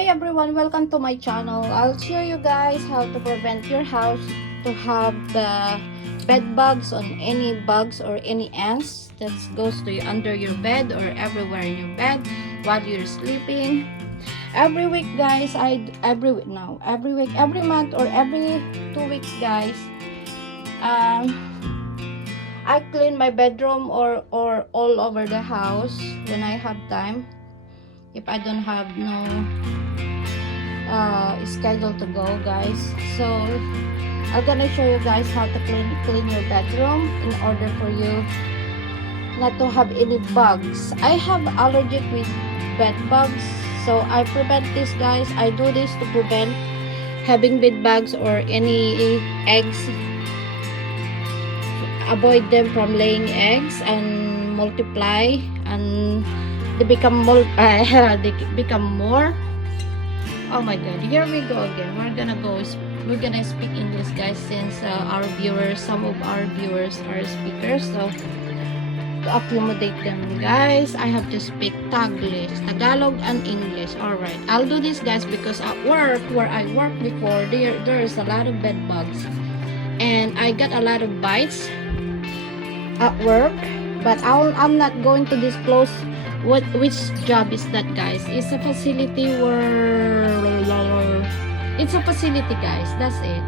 Hi everyone, welcome to my channel. I'll show you guys how to prevent your house to have the bed bugs on any bugs or any ants that goes to you under your bed or everywhere in your bed while you're sleeping. Every week guys, every month or every 2 weeks guys, I clean my bedroom or all over the house when I have time. If I don't have no schedule to go guys, so I'm gonna show you guys how to clean your bedroom in order for you not to have any bugs. I have allergic with bed bugs, so I prevent this guys. I do this to prevent having bed bugs or any eggs, avoid them from laying eggs and multiply, and they become more. Oh my god, here we go again. We're gonna speak English guys, since some of our viewers are speakers, so to accommodate them guys, I have to speak Tagalog and English. Alright, I'll do this guys because at work, where I worked before, there's a lot of bed bugs and I got a lot of bites at work, but I'm not going to disclose which job is that guys. It's a facility guys, that's it.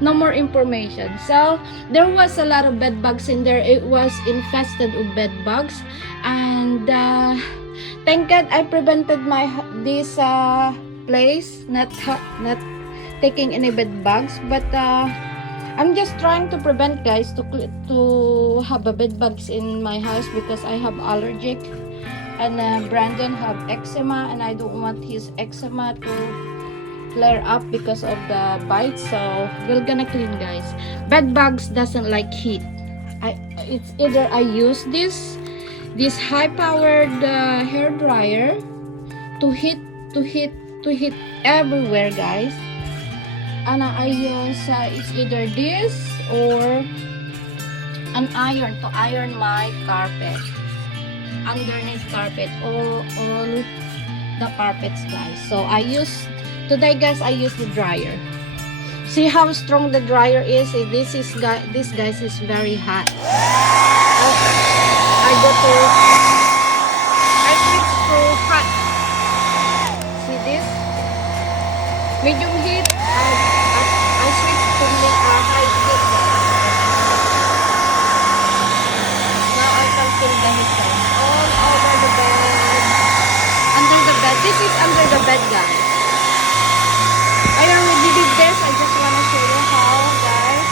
No more information. So there was a lot of bed bugs in there. It was infested with bed bugs, and thank god I prevented this place not taking any bed bugs, but I'm just trying to prevent guys to have a bed bugs in my house because I have allergic, and Brandon have eczema, and I don't want his eczema to flare up because of the bites. So we're gonna clean guys. Bed bugs doesn't like heat. It's either I use this high powered hair dryer to heat everywhere guys, and I use it's either this or an iron to iron my carpet, underneath carpet, all the carpets guys. So today guys I use the dryer. See how strong the dryer is? This guys is very hot. I switch to hot. See this? Medium heat. I switch to high heat. Now I can feel the heat all over the bed, under the bed. This is under the bed guys. I already did this. I just want to show you how guys.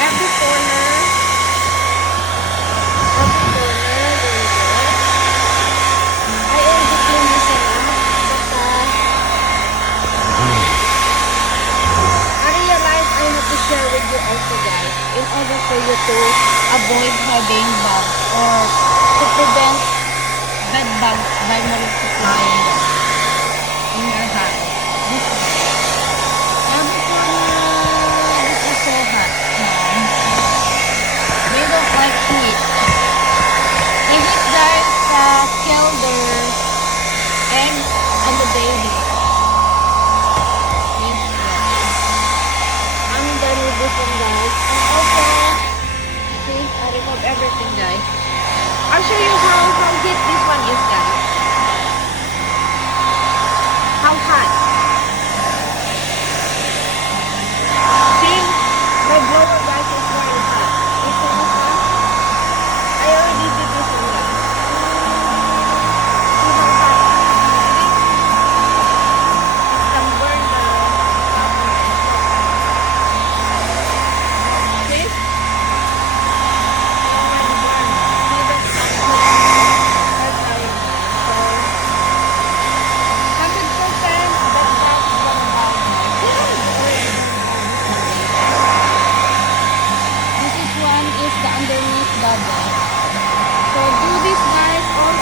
Every corner, there you go. I already cleaned this enough, but I realized I have to share with you also guys, in order for you to avoid having bugs or to prevent bed bugs by multiplying in your house. This is so hot. They don't like heat. The heat guys kill their eggs and the baby. Yes, I'm done with this one guys. And also, see, I remove everything guys. I'll show you how heat this one is guys. How hot. My blower guys is very hot. You see this one? I already did this one guys. See how hot it is? It can burn the copper. See? Already burned. See that's not good. That's iron guys. So 100% that that's gonna bother me. Is the underneath bubble. So do this guys all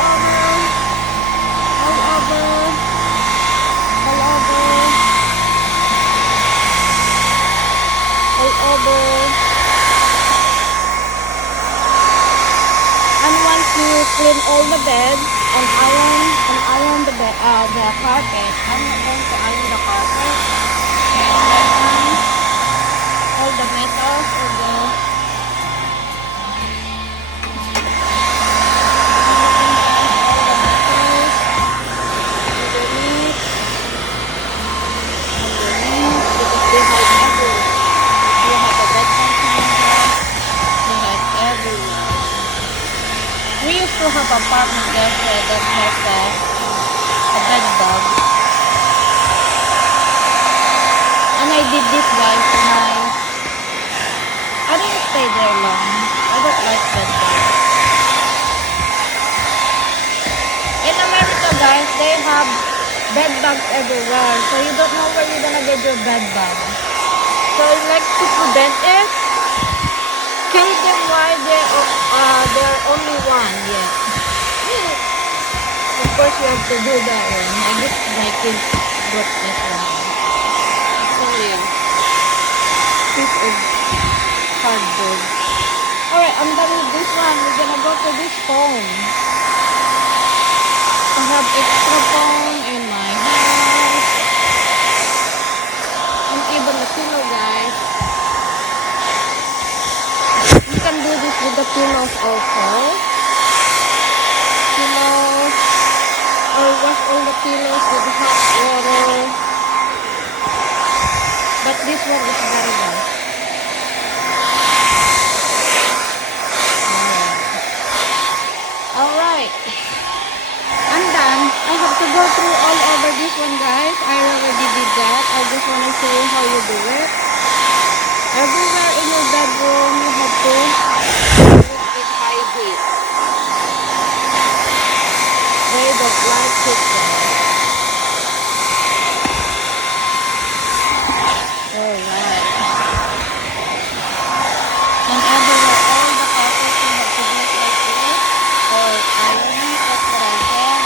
over, and once you clean all the bed and iron the bed, the carpet. I'm not going to iron the carpet. And all the metals or the we used to have apartment guys that has a bed bug. And I did this guys and I didn't stay there long. I don't like bed bugs. In America guys, they have bed bugs everywhere. So you don't know where you're gonna get your bed bug. So I like to prevent it. Kill them while they're only one yet. Of course you have to do that one. I guess my kids brought this one. It's only a piece of cardboard. Alright, I'm done with this one. We're gonna go to this phone. I have extra phone in my house. And even the pillow guys. You can do this with the pillows also. Pillows. Or wash all the pillows with hot water. But this one is very nice. Alright. I'm done. I have to go through all over this one guys. I already did that. I just want to show you how you do it. Everywhere in your bedroom, you have to do it with high heat. They don't like it guys. Alright. And everywhere, all the carpets you have to do it like this. Or ironing, that's what I said.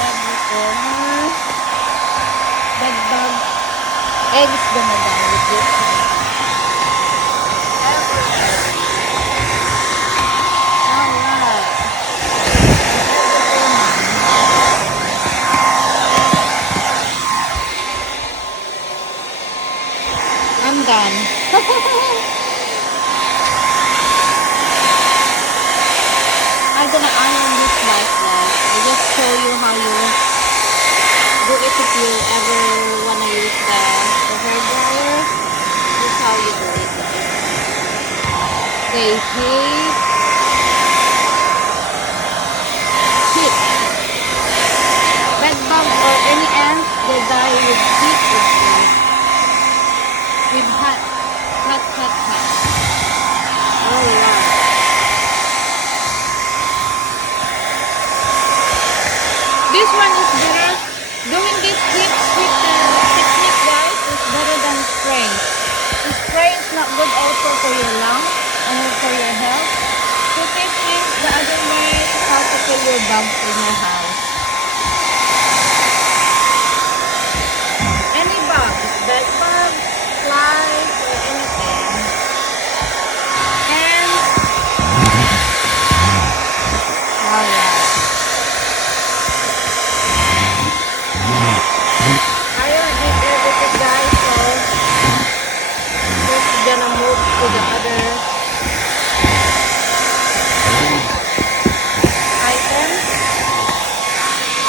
Every corner. Bed bug. Eggs gonna die with this one. I'm done. I'm gonna iron this light guys. I just show you how you do it if you ever wanna use the hair dryer. This is how you do it guys. They hate heat. Bed bug or any ants, they die with heat guys. With hot. Alright. This one is better. Doing this heat technique guys is better than spray. The spray is not good also for your lungs and for your health. So this is the other way how to kill your bugs in your house. Any bugs, bed bugs, flies, or anything. And alright. I already did everything guys, so just gonna move to the other items.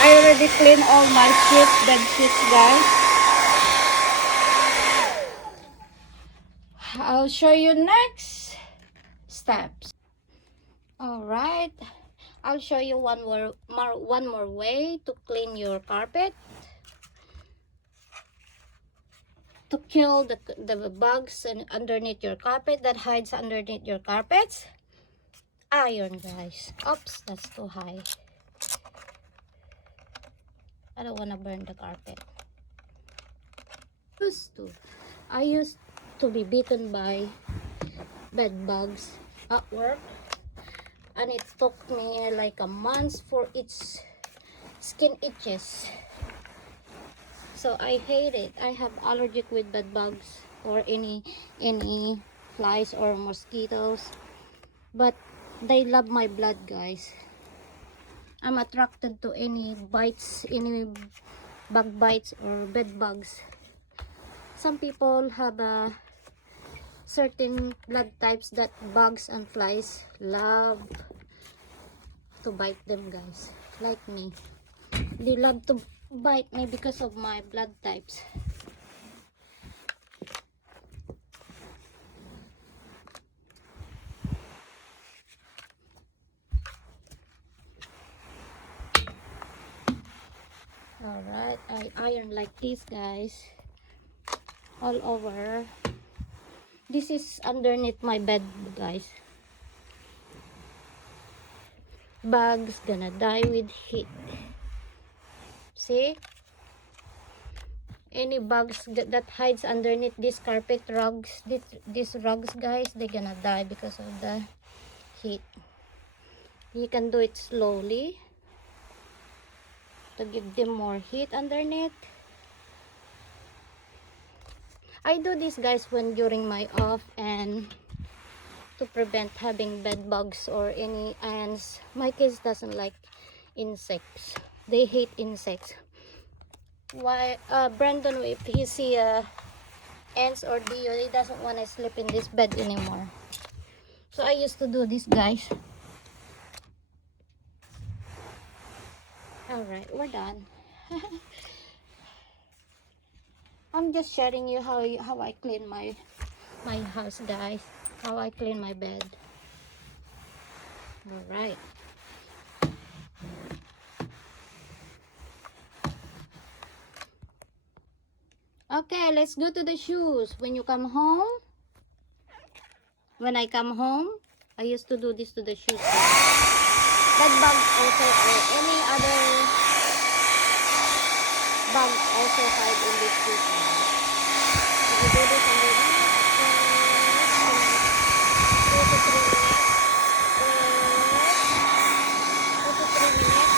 I already cleaned all my bed sheets guys. I'll show you next steps. Alright, I'll show you one more way to clean your carpet. To kill the bugs underneath your carpet that hides underneath your carpets. Iron guys. Oops, that's too high. I don't want to burn the carpet. I used to be bitten by bed bugs at work, and it took me like a month for its skin itches. So I hate it. I have allergic with bed bugs or any flies or mosquitoes, but they love my blood guys. I'm attracted to any bites, any bug bites or bed bugs. Some people have a certain blood types that bugs and flies love to bite them, guys. Like me, they love to bite me because of my blood types. Alright, I iron like this, guys, all over. This is underneath my bed, guys. Bugs gonna die with heat. See, any bugs that hides underneath these carpet rugs, these rugs, guys, they're gonna die because of the heat. You can do it slowly to give them more heat underneath. I do this, guys, when during my off and to prevent having bed bugs or any ants. My kids doesn't like insects. They hate insects. Why Brandon, if he see ants or deer, he doesn't want to sleep in this bed anymore. So I used to do this, guys. Alright, we're done. I'm just sharing you how I clean my house, guys. How I clean my bed. Alright. Okay, let's go to the shoes. When you come home, when I come home, I used to do this to the shoes. Bed bugs also, or any other bug also hide in this shoes. So you do this underneath. 2 to 3 minutes. 2 to 3 minutes.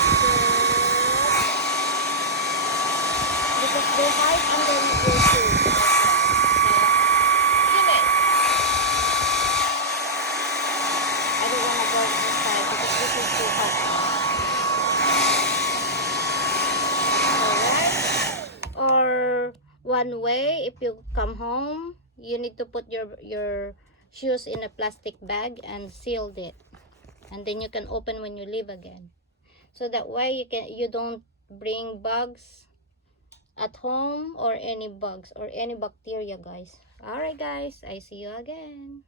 Because they hide underneath your shoes. I don't want to go inside because this is too hot. Alright. Or one way, if you come home, you need to put your shoes in a plastic bag and sealed it. And then you can open when you leave again. So that way you don't bring bugs at home or any bugs or any bacteria, guys. Alright, guys, I see you again.